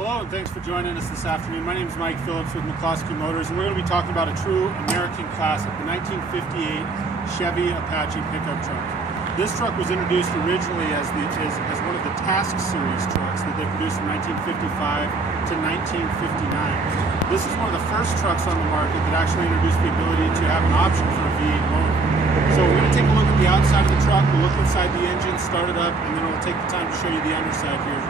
Hello and thanks for joining us this afternoon. My name is Mike Phillips with McCloskey Motors, and we're going to be talking about a true American classic, the 1958 Chevy Apache Pickup truck. This truck was introduced originally as one of the Task Series trucks that they produced from 1955 to 1959. This is one of the first trucks on the market that actually introduced the ability to have an option for a V8 motor. So we're going to take a look at the outside of the truck, we'll look inside the engine, start it up, and then we'll take the time to show you the underside here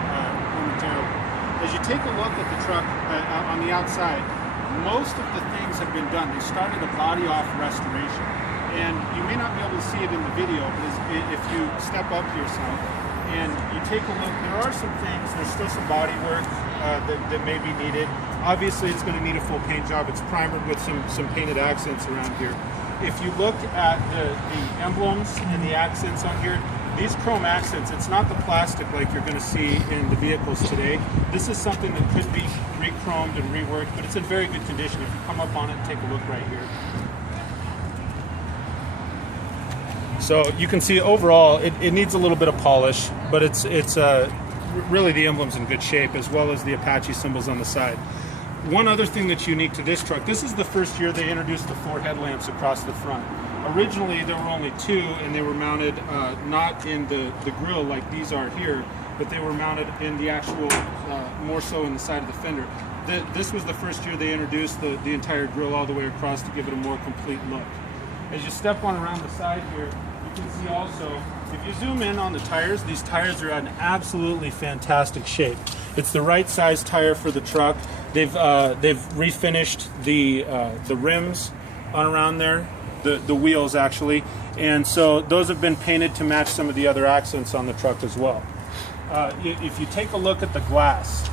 momentarily. As you take a look at the truck on the outside, most of the things have been done. They started a body-off restoration. And you may not be able to see it in the video, but if you step up here some and you take a look, there are some things, there's still some body work that may be needed. Obviously, it's going to need a full paint job. It's primered with some painted accents around here. If you look at the emblems and the accents on here, these chrome accents, it's not the plastic like you're going to see in the vehicles today. This is something that could be re-chromed and reworked, but it's in very good condition. If you come up on it and take a look right here. So you can see overall it needs a little bit of polish, but it's really the emblem's in good shape, as well as the Apache symbols on the side. One other thing that's unique to this truck, this is the first year they introduced the 4 headlamps across the front. Originally there were only 2, and they were mounted not in the grille like these are here, but they were mounted in the actual, more so in the side of the fender. This was the first year they introduced the entire grille all the way across to give it a more complete look. As you step on around the side here, you can see also, if you zoom in on the tires, these tires are in absolutely fantastic shape. It's the right size tire for the truck. They've refinished the rims on around there, the wheels actually, and so those have been painted to match some of the other accents on the truck as well. If you take a look at the glass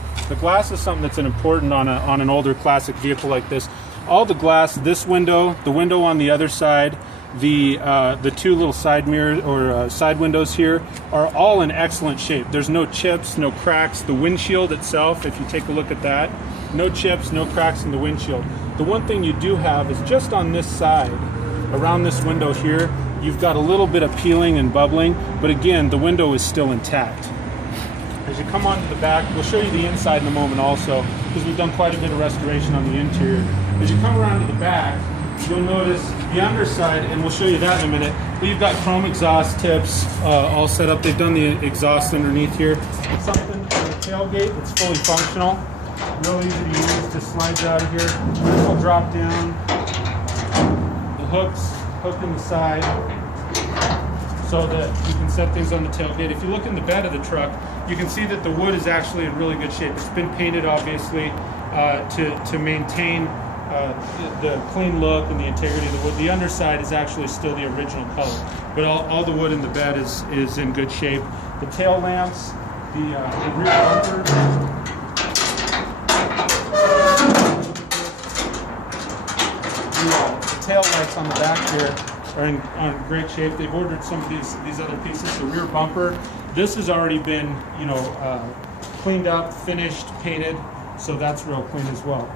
is something that's important on an older classic vehicle like this. All the glass, this window, the window on the other side, the 2 little side mirrors or side windows here are all in excellent shape. There's no chips, no cracks. The windshield itself, if you take a look at that, no chips, no cracks in the windshield. The one thing you do have is just on this side, around this window here, you've got a little bit of peeling and bubbling, but again, the window is still intact. As you come onto the back, we'll show you the inside in a moment also, because we've done quite a bit of restoration on the interior. As you come around to the back, you'll notice the underside, and we'll show you that in a minute, but you've got chrome exhaust tips all set up. They've done the exhaust underneath here. It's something on the tailgate, it's fully functional. Real easy to use, just slides out of here. This will drop down. The hooks hook in the side so that you can set things on the tailgate. If you look in the bed of the truck, you can see that the wood is actually in really good shape. It's been painted obviously to maintain the clean look and the integrity of the wood. The underside is actually still the original color, but all the wood in the bed is in good shape. The tail lamps, the rear bumper, the tail lights on the back here are in great shape. They've ordered some of these other pieces. The rear bumper, this has already been cleaned up, finished, painted, so that's real clean as well.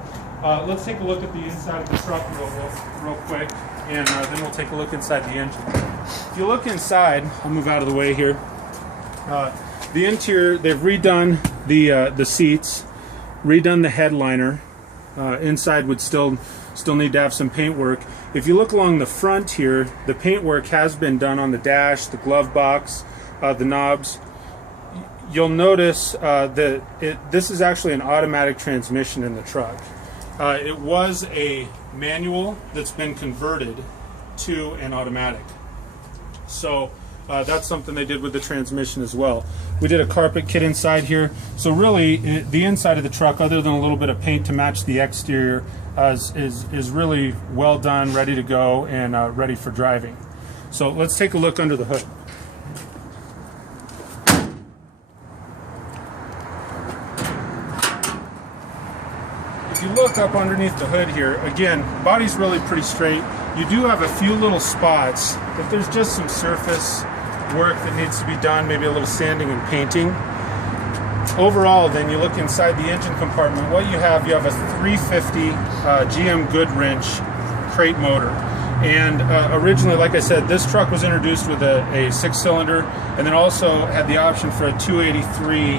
Let's take a look at the inside of the truck real quick, and then we'll take a look inside the engine. If you look inside, I'll move out of the way here. The interior, they've redone the seats, redone the headliner. Inside would still need to have some paint work. If you look along the front here, the paint work has been done on the dash, the glove box, the knobs. You'll notice that this is actually an automatic transmission in the truck. It was a manual that's been converted to an automatic. So that's something they did with the transmission as well. We did a carpet kit inside here. So really, the inside of the truck, other than a little bit of paint to match the exterior, is really well done, ready to go, and ready for driving. So let's take a look under the hood. If you look up underneath the hood here, again, the body's really pretty straight. You do have a few little spots. If there's just some surface work that needs to be done, maybe a little sanding and painting. Overall, then you look inside the engine compartment, what you have a 350 GM Goodwrench crate motor. And originally, like I said, this truck was introduced with a 6-cylinder, and then also had the option for a 283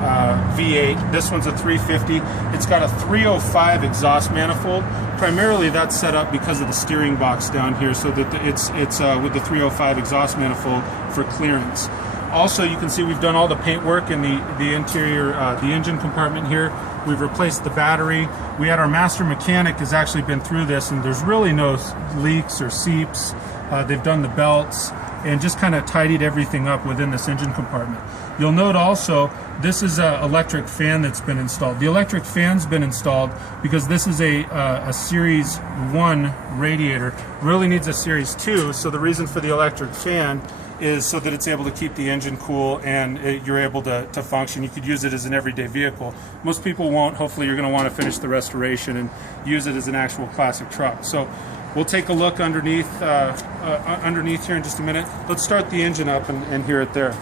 V8. This one's a 350. It's got a 305 exhaust manifold. Primarily that's set up because of the steering box down here, so that it's with the 305 exhaust manifold for clearance. Also, you can see we've done all the paint work in the interior, the engine compartment here. We've replaced the battery. We had our master mechanic has actually been through this, and there's really no leaks or seeps. They've done the belts and just kind of tidied everything up within this engine compartment. You'll note also this is an electric fan that's been installed. The electric fan's been installed because this is a Series 1 radiator. Really needs a Series 2, so the reason for the electric fan is so that it's able to keep the engine cool and you're able to function. You could use it as an everyday vehicle. Most people won't. Hopefully you're going to want to finish the restoration and use it as an actual classic truck. So we'll take a look underneath here in just a minute. Let's start the engine up and hear it there.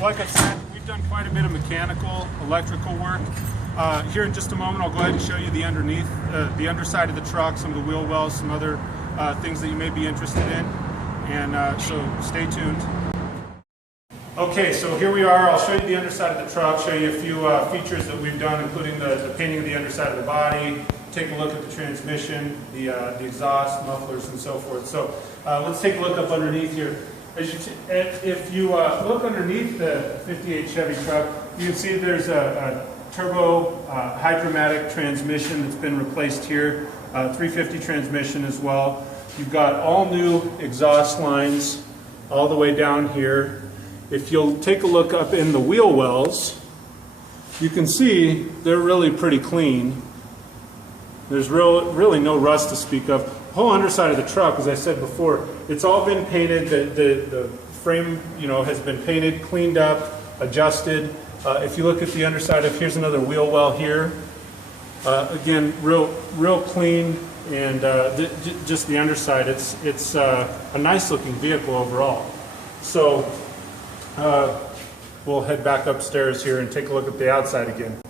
Like I said, we've done quite a bit of mechanical, electrical work. Here in just a moment, I'll go ahead and show you the underside of the truck, some of the wheel wells, some other things that you may be interested in. And so stay tuned. Okay, so here we are. I'll show you the underside of the truck, show you a few features that we've done, including the painting of the underside of the body, take a look at the transmission, the exhaust, mufflers, and so forth. So let's take a look up underneath here. If you look underneath the 58 Chevy truck, you can see there's a turbo hydromatic transmission that's been replaced here, 350 transmission as well. You've got all new exhaust lines all the way down here. If you'll take a look up in the wheel wells, you can see they're really pretty clean. There's really no rust to speak of. The whole underside of the truck, as I said before, it's all been painted. The frame, has been painted, cleaned up, adjusted. If you look at the underside here's another wheel well here. Again, real clean, and just the underside. It's a nice looking vehicle overall. So we'll head back upstairs here and take a look at the outside again.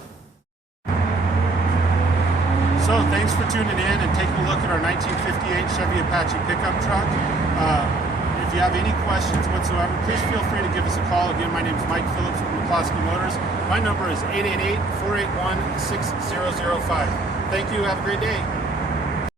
So thanks for tuning in and taking a look at our 1958 Chevy Apache Pickup truck. If you have any questions whatsoever, please feel free to give us a call. Again, my name is Mike Phillips with McCloskey Motors. My number is 888-481-6005. Thank you. Have a great day.